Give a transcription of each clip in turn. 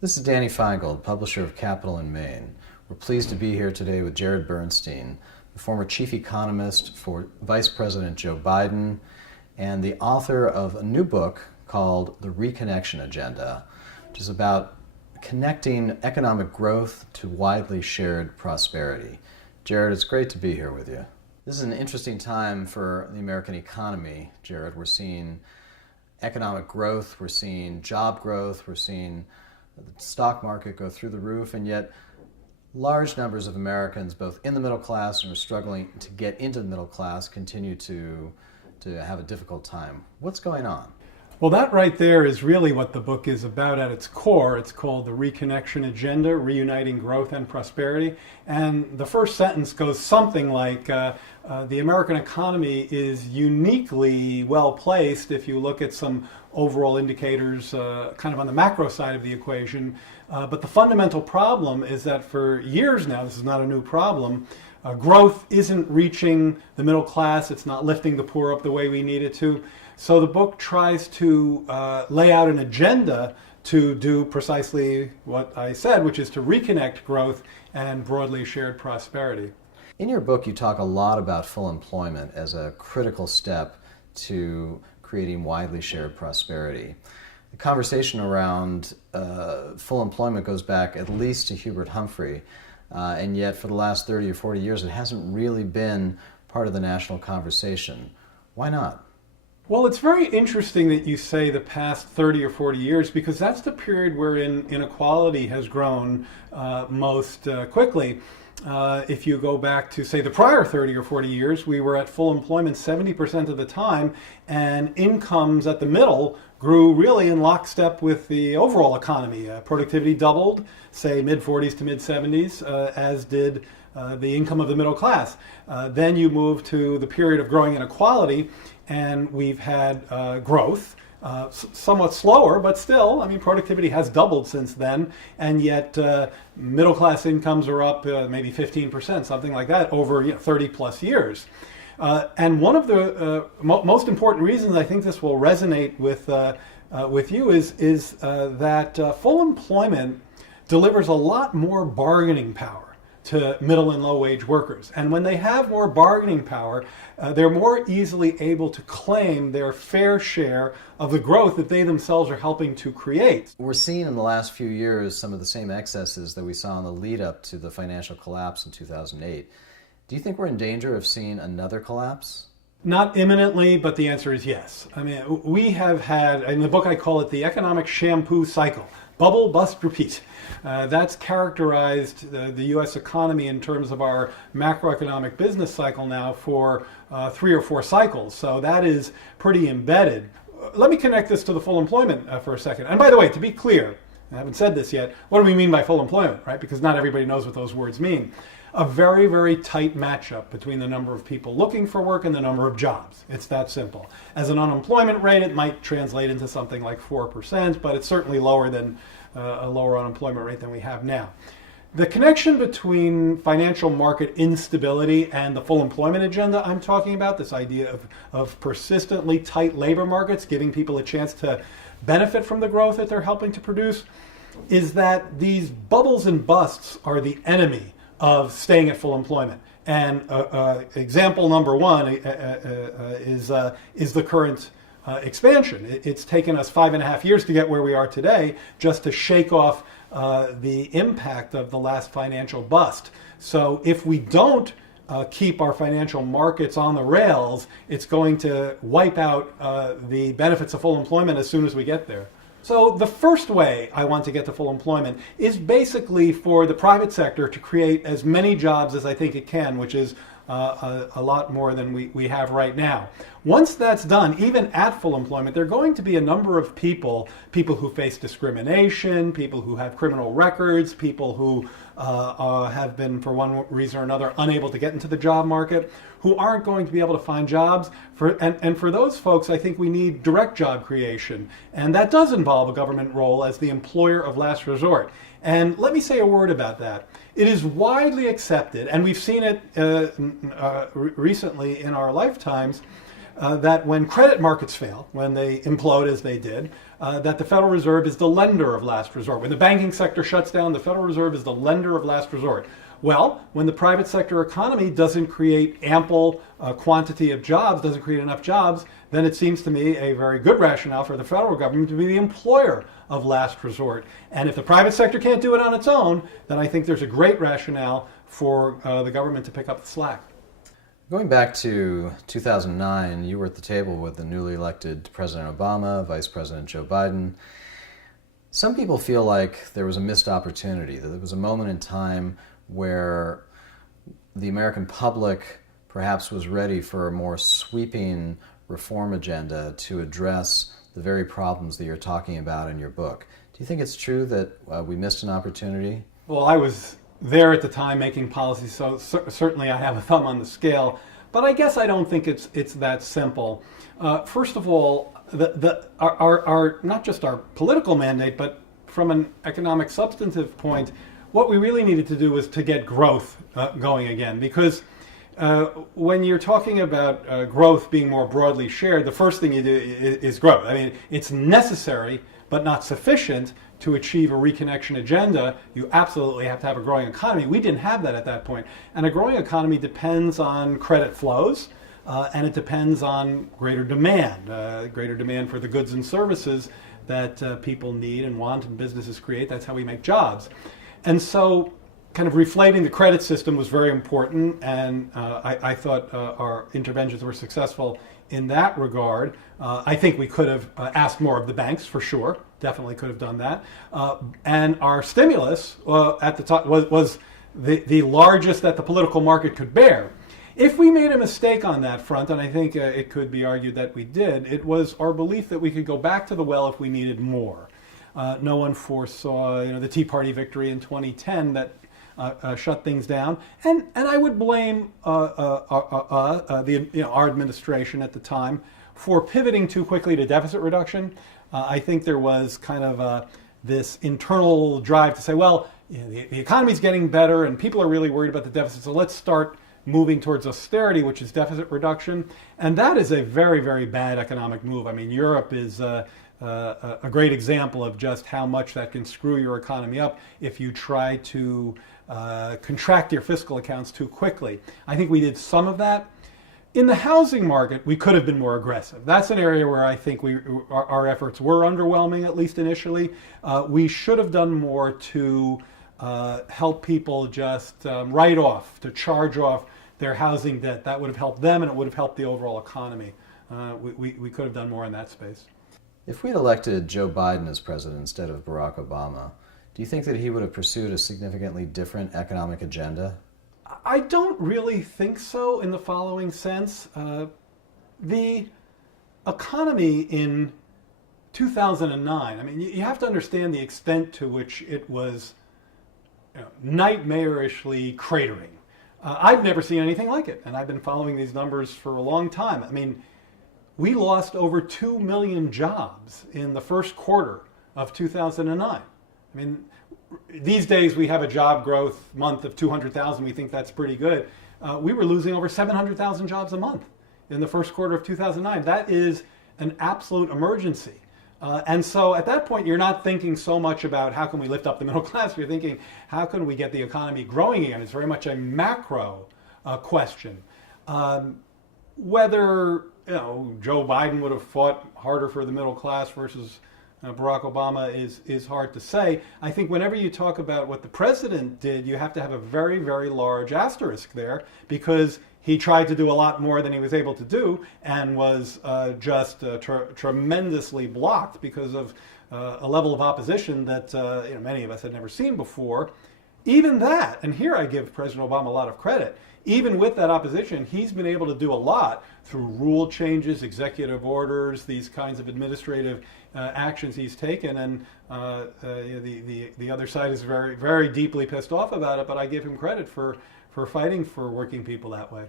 This is Danny Feingold, publisher of Capital in Maine. We're pleased to be here today with Jared Bernstein, the former chief economist for Vice President Joe Biden and the author of a new book called The Reconnection Agenda, which is about connecting economic growth to widely shared prosperity. Jared, it's great to be here with you. This is an interesting time for the American economy, Jared. We're seeing economic growth, we're seeing job growth, we're seeing the stock market go through the roof, and yet large numbers of Americans, both in the middle class and who are struggling to get into the middle class, continue to have a difficult time. What's going on? Well, that right there is really what the book is about at its core. It's called The Reconnection Agenda, Reuniting Growth and Prosperity. And the first sentence goes something like, the American economy is uniquely well placed if you look at some overall indicators kind of on the macro side of the equation. But the fundamental problem is that for years now, this is not a new problem, growth isn't reaching the middle class. It's not lifting the poor up the way we need it to. So the book tries to lay out an agenda to do precisely what I said, which is to reconnect growth and broadly shared prosperity. In your book, you talk a lot about full employment as a critical step to creating widely shared prosperity. The conversation around full employment goes back at least to Hubert Humphrey, and yet for the last 30 or 40 years it hasn't really been part of the national conversation. Why not? Well, it's very interesting that you say the past 30 or 40 years, because that's the period wherein inequality has grown most quickly. If you go back to, say, the prior 30 or 40 years, we were at full employment 70% of the time, and incomes at the middle grew really in lockstep with the overall economy. Productivity doubled, say, mid-40s to mid-70s, as did the income of the middle class. Then you move to the period of growing inequality, and we've had growth, somewhat slower, but still, I mean, productivity has doubled since then, and yet middle class incomes are up maybe 15%, something like that, over 30 plus years. And one of the most important reasons I think this will resonate with you is that full employment delivers a lot more bargaining power to middle and low wage workers. And when they have more bargaining power, they're more easily able to claim their fair share of the growth that they themselves are helping to create. We're seeing in the last few years some of the same excesses that we saw in the lead up to the financial collapse in 2008. Do you think we're in danger of seeing another collapse? Not imminently, but the answer is yes. I mean, we have had, in the book I call it the economic shampoo cycle. Bubble, bust, repeat. That's characterized the U.S. economy in terms of our macroeconomic business cycle now for 3 or 4 cycles. So that is pretty embedded. Let me connect this to the full employment for a second. And by the way, to be clear, I haven't said this yet, what do we mean by full employment, right? Because not everybody knows what those words mean. A very, very tight matchup between the number of people looking for work and the number of jobs. It's that simple. As an unemployment rate, it might translate into something like 4%, but it's certainly lower than a lower unemployment rate than we have now. The connection between financial market instability and the full employment agenda I'm talking about, this idea of persistently tight labor markets, giving people a chance to benefit from the growth that they're helping to produce, is that these bubbles and busts are the enemy of staying at full employment. And example number one is the current expansion. It's taken us 5.5 years to get where we are today just to shake off the impact of the last financial bust. So if we don't keep our financial markets on the rails, it's going to wipe out the benefits of full employment as soon as we get there. So the first way I want to get to full employment is basically for the private sector to create as many jobs as I think it can, which is a lot more than we have right now. Once that's done, even at full employment, there are going to be a number of people who face discrimination, people who have criminal records, people who have been, for one reason or another, unable to get into the job market, who aren't going to be able to find jobs. And for those folks, I think we need direct job creation. And that does involve a government role as the employer of last resort. And let me say a word about that. It is widely accepted, and we've seen it recently in our lifetimes, that when credit markets fail, when they implode as they did, that the Federal Reserve is the lender of last resort. When the banking sector shuts down, the Federal Reserve is the lender of last resort. Well, when the private sector economy doesn't create ample quantity of jobs, doesn't create enough jobs, then it seems to me a very good rationale for the federal government to be the employer of last resort. And if the private sector can't do it on its own, then I think there's a great rationale for the government to pick up the slack. Going back to 2009, you were at the table with the newly elected President Obama, Vice President Joe Biden. Some people feel like there was a missed opportunity, that there was a moment in time where the American public perhaps was ready for a more sweeping reform agenda to address the very problems that you're talking about in your book. Do you think it's true that we missed an opportunity? Well, I was there at the time making policy, so certainly I have a thumb on the scale, but I guess I don't think it's that simple. First of all, our not just our political mandate, but from an economic substantive point, what we really needed to do was to get growth going again, because when you're talking about growth being more broadly shared, the first thing you do is growth. I mean, it's necessary, but not sufficient to achieve a reconnection agenda. You absolutely have to have a growing economy. We didn't have that at that point. And a growing economy depends on credit flows, and it depends on greater demand for the goods and services that people need and want and businesses create. That's how we make jobs. And so kind of reflating the credit system was very important, and I thought our interventions were successful in that regard. I think we could have asked more of the banks, for sure. Definitely could have done that. And our stimulus at the time was the largest that the political market could bear. If we made a mistake on that front, and I think it could be argued that we did, it was our belief that we could go back to the well if we needed more. No one foresaw, the Tea Party victory in 2010 that shut things down, and I would blame our administration at the time for pivoting too quickly to deficit reduction. I think there was kind of this internal drive to say, well, the economy's getting better, and people are really worried about the deficit, so let's start moving towards austerity, which is deficit reduction, and that is a very, very bad economic move. I mean, Europe is a great example of just how much that can screw your economy up if you try to contract your fiscal accounts too quickly. I think we did some of that. In the housing market, we could have been more aggressive. That's an area where I think our efforts were underwhelming, at least initially. We should have done more to help people just write off, to charge off their housing debt. That would have helped them, and it would have helped the overall economy. We could have done more in that space. If we'd elected Joe Biden as president instead of Barack Obama, do you think that he would have pursued a significantly different economic agenda? I don't really think so in the following sense. The economy in 2009, I mean, you have to understand the extent to which it was nightmarishly cratering. I've never seen anything like it, and I've been following these numbers for a long time. I mean, we lost over 2 million jobs in the first quarter of 2009. I mean, these days we have a job growth month of 200,000. We think that's pretty good. We were losing over 700,000 jobs a month in the first quarter of 2009. That is an absolute emergency. And so at that point, you're not thinking so much about how can we lift up the middle class. You're thinking, how can we get the economy growing again? It's very much a macro question. Whether Joe Biden would have fought harder for the middle class versus Barack Obama is hard to say. I think whenever you talk about what the president did, you have to have a very, very large asterisk there, because he tried to do a lot more than he was able to do, and was just tremendously blocked because of a level of opposition that many of us had never seen before. Even that, and here I give President Obama a lot of credit, even with that opposition, he's been able to do a lot through rule changes, executive orders, these kinds of administrative actions he's taken, and the other side is very, very deeply pissed off about it, but I give him credit for fighting for working people that way.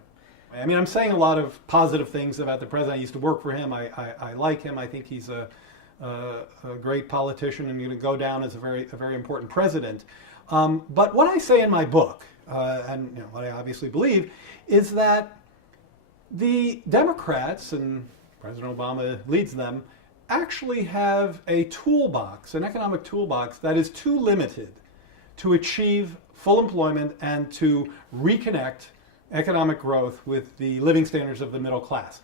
I mean, I'm saying a lot of positive things about the president. I used to work for him. I like him. I think he's a great politician and going to go down as a very important president. But what I say in my book, and what I obviously believe, is that The Democrats, and President Obama leads them, actually have a toolbox, an economic toolbox that is too limited to achieve full employment and to reconnect economic growth with the living standards of the middle class.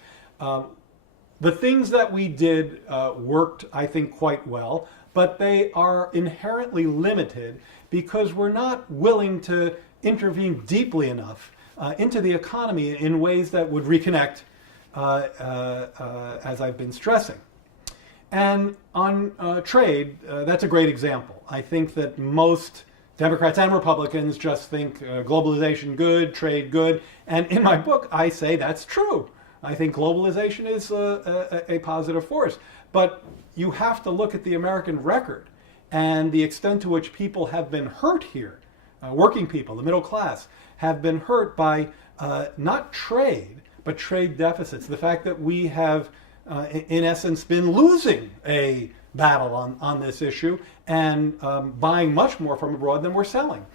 The things that we did worked, I think, quite well, but they are inherently limited because we're not willing to intervene deeply enough into the economy in ways that would reconnect, as I've been stressing. And on trade, that's a great example. I think that most Democrats and Republicans just think globalization good, trade good. And in my book, I say that's true. I think globalization is a positive force. But you have to look at the American record and the extent to which people have been hurt here. Working people, the middle class, have been hurt by not trade, but trade deficits. The fact that we have, in essence, been losing a battle on this issue and buying much more from abroad than we're selling.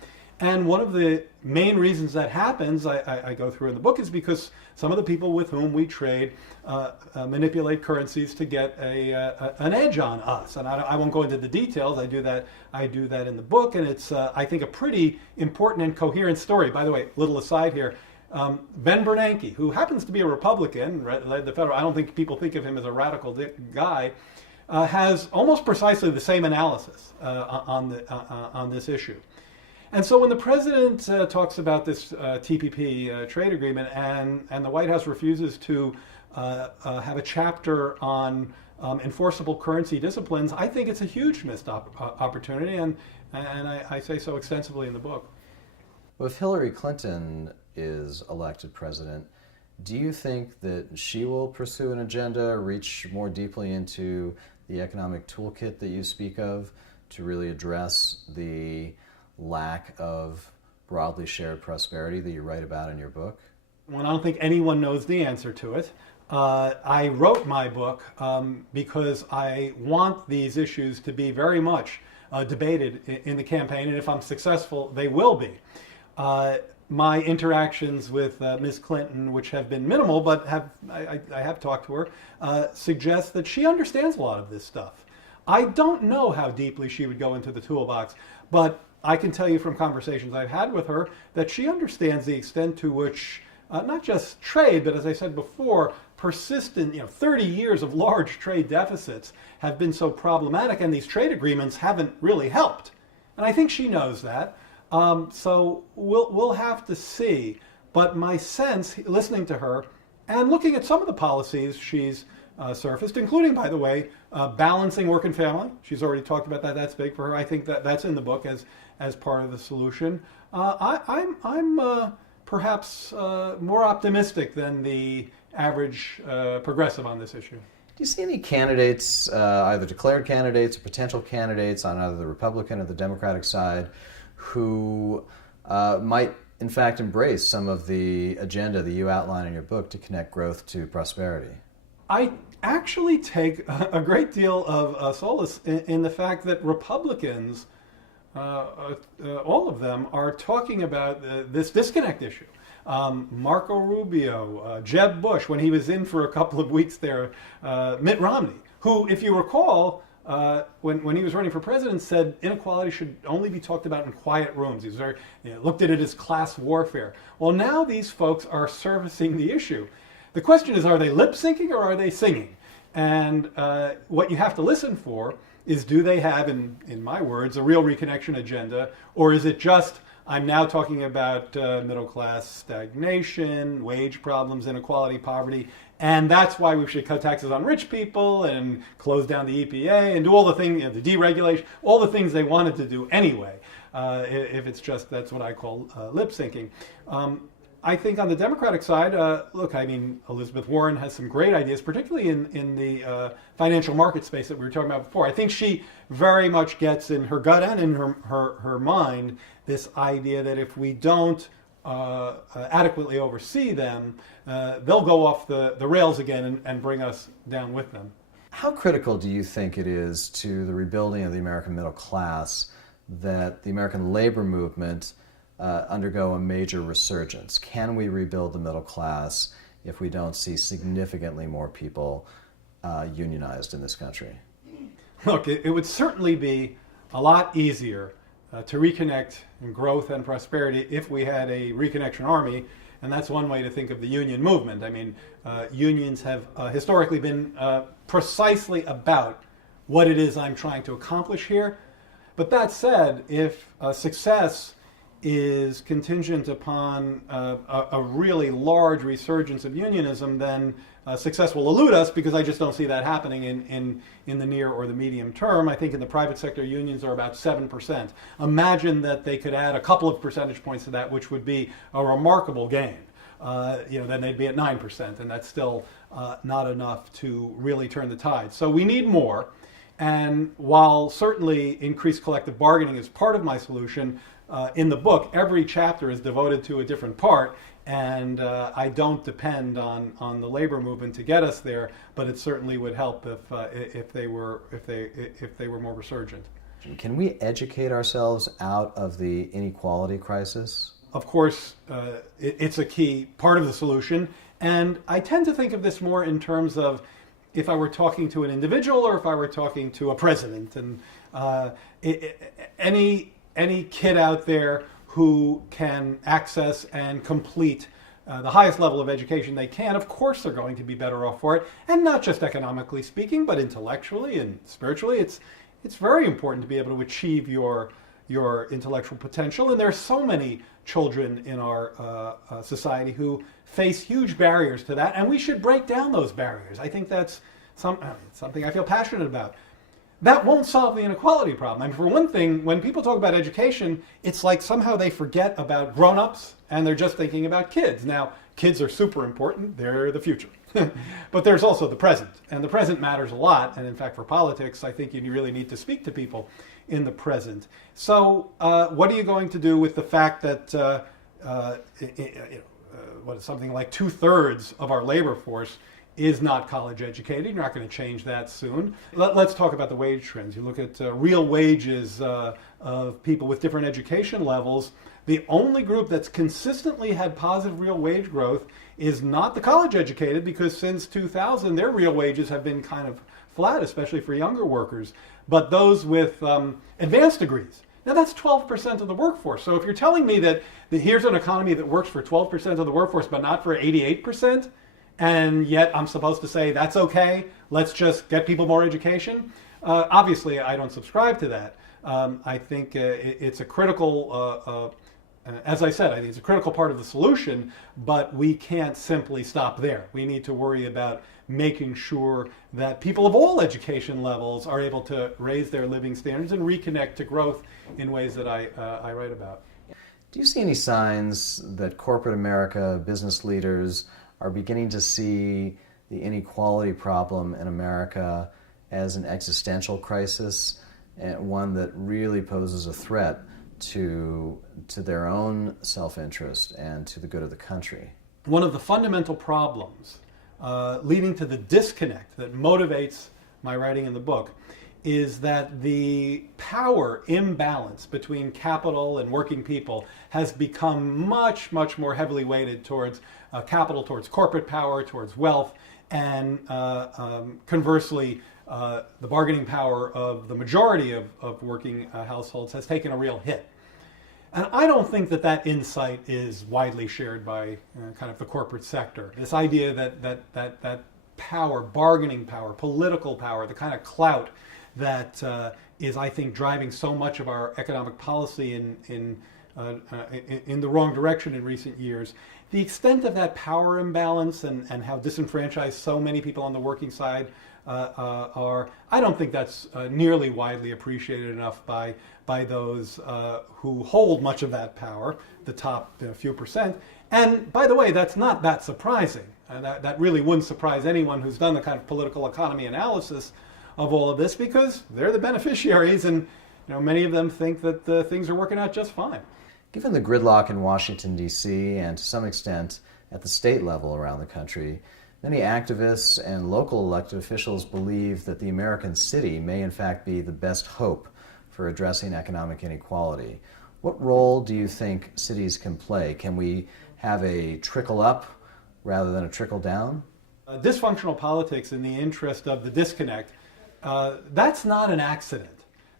And one of the main reasons that happens, I go through in the book, is because some of the people with whom we trade manipulate currencies to get an edge on us. And I won't go into the details. I do that in the book, and it's I think a pretty important and coherent story. By the way, little aside here. Ben Bernanke, who happens to be a Republican, led the federal. I don't think people think of him as a radical guy. Has almost precisely the same analysis on this issue. And so when the president talks about this TPP trade agreement and the White House refuses to have a chapter on enforceable currency disciplines, I think it's a huge missed opportunity, and I say so extensively in the book. Well, if Hillary Clinton is elected president, do you think that she will pursue an agenda, reach more deeply into the economic toolkit that you speak of to really address the lack of broadly shared prosperity that you write about in your book? Well, I don't think anyone knows the answer to it. I wrote my book because I want these issues to be very much debated in the campaign, and if I'm successful, they will be. My interactions with Ms. Clinton, which have been minimal, but I have talked to her, suggest that she understands a lot of this stuff. I don't know how deeply she would go into the toolbox, but I can tell you from conversations I've had with her that she understands the extent to which not just trade, but as I said before, persistent, 30 years of large trade deficits have been so problematic, and these trade agreements haven't really helped. And I think she knows that. So we'll have to see. But my sense, listening to her and looking at some of the policies she's surfaced, including, by the way, balancing work and family. She's already talked about that. That's big for her. I think that's in the book as part of the solution. I'm perhaps more optimistic than the average progressive on this issue. Do you see any candidates, either declared candidates or potential candidates on either the Republican or the Democratic side, who might in fact embrace some of the agenda that you outline in your book to connect growth to prosperity? I actually take a great deal of solace in the fact that Republicans, all of them, are talking about this disconnect issue. Marco Rubio, Jeb Bush, when he was in for a couple of weeks there, Mitt Romney, who, if you recall, when he was running for president, said inequality should only be talked about in quiet rooms. He was very, looked at it as class warfare. Well, now these folks are servicing the issue. The question is, are they lip syncing or are they singing? And what you have to listen for is, do they have, in my words, a real reconnection agenda, or is it just, I'm now talking about middle class stagnation, wage problems, inequality, poverty, and that's why we should cut taxes on rich people and close down the EPA and do all the things, the deregulation, all the things they wanted to do anyway, if it's just, that's what I call lip syncing. I think on the Democratic side, look, I mean, Elizabeth Warren has some great ideas, particularly in the financial market space that we were talking about before. I think she very much gets in her gut and in her mind this idea that if we don't adequately oversee them, they'll go off the rails again and bring us down with them. How critical do you think it is to the rebuilding of the American middle class that the American labor movement undergo a major resurgence? Can we rebuild the middle class if we don't see significantly more people unionized in this country? Look, it would certainly be a lot easier to reconnect in growth and prosperity if we had a reconnection army, and that's one way to think of the union movement. I mean, unions have historically been precisely about what it is I'm trying to accomplish here. But that said, if success is contingent upon a really large resurgence of unionism, then success will elude us, because I just don't see that happening in the near or the medium term. I think in the private sector, unions are about 7%. Imagine that they could add a couple of percentage points to that, which would be a remarkable gain. Then they'd be at 9%, and that's still not enough to really turn the tide. So we need more. And while certainly increased collective bargaining is part of my solution, in the book, every chapter is devoted to a different part, and I don't depend on the labor movement to get us there, but it certainly would help if they were more resurgent. Can we educate ourselves out of the inequality crisis? Of course, it's a key part of the solution, and I tend to think of this more in terms of if I were talking to an individual or if I were talking to a president. And any kid out there who can access and complete the highest level of education they can, of course they're going to be better off for it. And not just economically speaking, but intellectually and spiritually. It's very important to be able to achieve your intellectual potential. And there are so many children in our society who face huge barriers to that, and we should break down those barriers. I think that's something I feel passionate about. That won't solve the inequality problem. I mean, for one thing, when people talk about education, it's like somehow they forget about grown-ups and they're just thinking about kids. Now, kids are super important. They're the future. But there's also the present, and the present matters a lot. And in fact, for politics, I think you really need to speak to people in the present. So what are you going to do with the fact that what is something like 2/3 of our labor force is not college educated? You're not going to change that soon. Let's talk about the wage trends. You look at real wages of people with different education levels. The only group that's consistently had positive real wage growth is not the college educated, because since 2000 their real wages have been kind of flat, especially for younger workers, but those with advanced degrees. Now that's 12% of the workforce. So if you're telling me that here's an economy that works for 12% of the workforce but not for 88%, and yet I'm supposed to say that's okay, let's just get people more education, obviously I don't subscribe to that. I think it's a critical, as I said, I think it's a critical part of the solution, but we can't simply stop there. We need to worry about making sure that people of all education levels are able to raise their living standards and reconnect to growth in ways that I write about. Do you see any signs that corporate America, business leaders, are beginning to see the inequality problem in America as an existential crisis, and one that really poses a threat to their own self-interest and to the good of the country? One of the fundamental problems leading to the disconnect that motivates my writing in the book is that the power imbalance between capital and working people has become much, much more heavily weighted towards capital, towards corporate power, towards wealth, and conversely, the bargaining power of the majority of working households has taken a real hit. And I don't think that insight is widely shared by kind of the corporate sector. This idea that power, bargaining power, political power, the kind of clout that is, I think, driving so much of our economic policy in the wrong direction in recent years. The extent of that power imbalance and how disenfranchised so many people on the working side are, I don't think that's nearly widely appreciated enough by those who hold much of that power, the top few percent. And by the way, that's not that surprising. That really wouldn't surprise anyone who's done the kind of political economy analysis of all of this, because they're the beneficiaries, and many of them think that things are working out just fine. Given the gridlock in Washington, D.C., and to some extent at the state level around the country, many activists and local elected officials believe that the American city may in fact be the best hope for addressing economic inequality. What role do you think cities can play? Can we have a trickle-up rather than a trickle down? Dysfunctional politics in the interest of the disconnect, that's not an accident.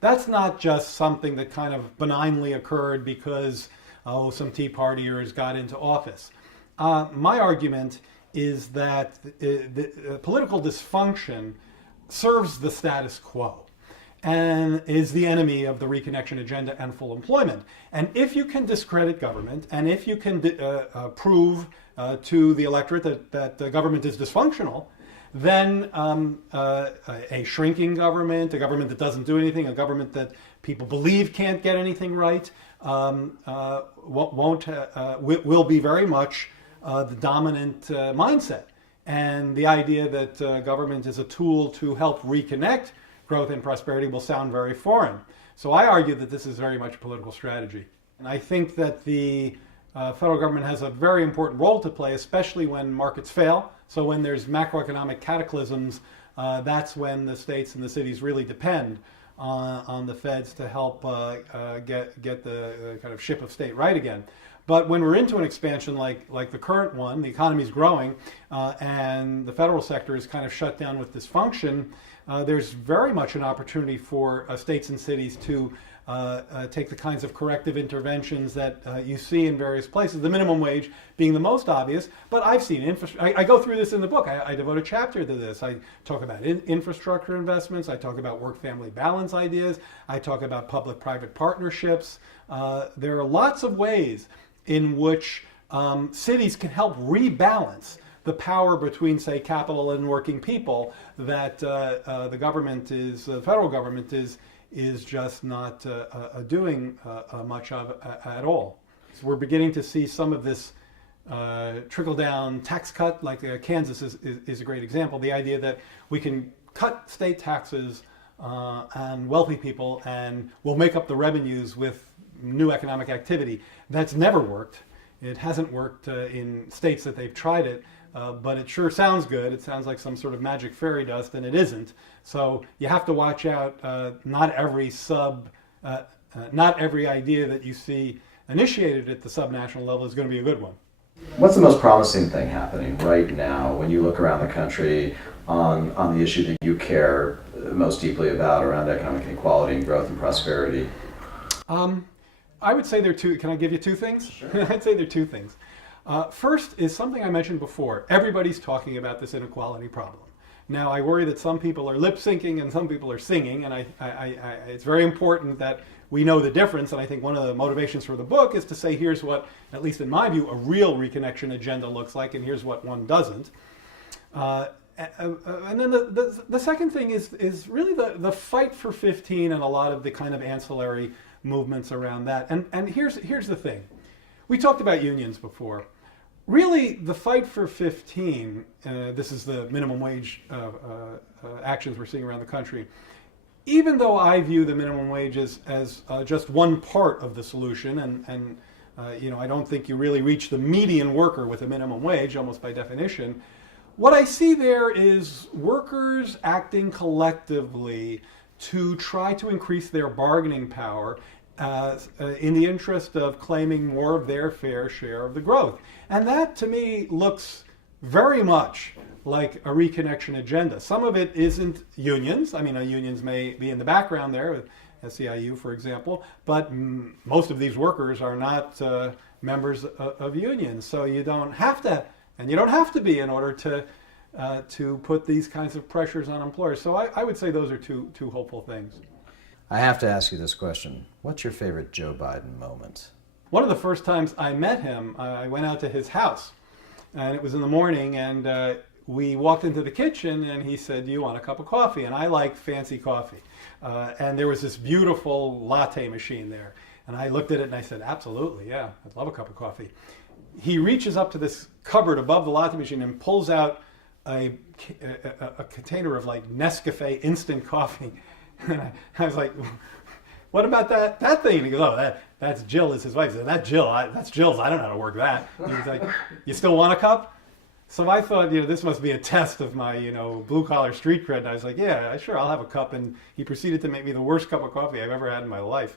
That's not just something that kind of benignly occurred because, some Tea Partiers got into office. My argument is that the political dysfunction serves the status quo and is the enemy of the reconnection agenda and full employment. And if you can discredit government, and if you can prove to the electorate that the government is dysfunctional, then a shrinking government, a government that doesn't do anything, a government that people believe can't get anything right, will be very much the dominant mindset. And the idea that government is a tool to help reconnect growth and prosperity will sound very foreign. So I argue that this is very much a political strategy. And I think that the federal government has a very important role to play, especially when markets fail. So when there's macroeconomic cataclysms, that's when the states and the cities really depend on the feds to help get the kind of ship of state right again. But when we're into an expansion like the current one, the economy's growing, and the federal sector is kind of shut down with dysfunction, there's very much an opportunity for states and cities to take the kinds of corrective interventions that you see in various places, the minimum wage being the most obvious. But I've seen I go through this in the book. I devote a chapter to this. I talk about infrastructure investments. I talk about work-family balance ideas. I talk about public-private partnerships. There are lots of ways in which cities can help rebalance the power between, say, capital and working people that the federal government is just not doing much of at all. So we're beginning to see some of this trickle-down tax cut, like Kansas is a great example. The idea that we can cut state taxes on wealthy people and we'll make up the revenues with new economic activity. That's never worked. It hasn't worked in states that they've tried it. But it sure sounds good. It sounds like some sort of magic fairy dust, and it isn't. So you have to watch out. Not every idea that you see initiated at the subnational level is going to be a good one. What's the most promising thing happening right now when you look around the country on the issue that you care most deeply about around economic inequality and growth and prosperity? I would say there are two. Can I give you two things? Sure. I'd say there are two things. First is something I mentioned before. Everybody's talking about this inequality problem. Now, I worry that some people are lip syncing and some people are singing, and it's very important that we know the difference. And I think one of the motivations for the book is to say, here's what, at least in my view, a real reconnection agenda looks like, and here's what one doesn't. And then the second thing is really the fight for 15 and a lot of the kind of ancillary movements around that. And here's the thing. We talked about unions before. Really, the fight for 15, this is the minimum wage actions we're seeing around the country, even though I view the minimum wage as just one part of the solution, and I don't think you really reach the median worker with a minimum wage, almost by definition, what I see there is workers acting collectively to try to increase their bargaining power in the interest of claiming more of their fair share of the growth. And that, to me, looks very much like a reconnection agenda. Some of it isn't unions. I mean, unions may be in the background there, with SEIU, for example, but most of these workers are not members of unions. So you don't have to, and you don't have to be in order to put these kinds of pressures on employers. So I would say those are two hopeful things. I have to ask you this question. What's your favorite Joe Biden moment? One of the first times I met him, I went out to his house, and it was in the morning, and we walked into the kitchen, and he said, "Do you want a cup of coffee?" And I like fancy coffee. And there was this beautiful latte machine there. And I looked at it, and I said, "Absolutely, yeah, I'd love a cup of coffee." He reaches up to this cupboard above the latte machine and pulls out a container of like Nescafe instant coffee. And I was like, "What about that thing?" And he goes, "Oh, that's Jill," is his wife. I said, "That's Jill. That's Jill's. I don't know how to work that." And he's like, "You still want a cup?" So I thought, this must be a test of my, blue collar street cred. And I was like, "Yeah, sure, I'll have a cup." And he proceeded to make me the worst cup of coffee I've ever had in my life.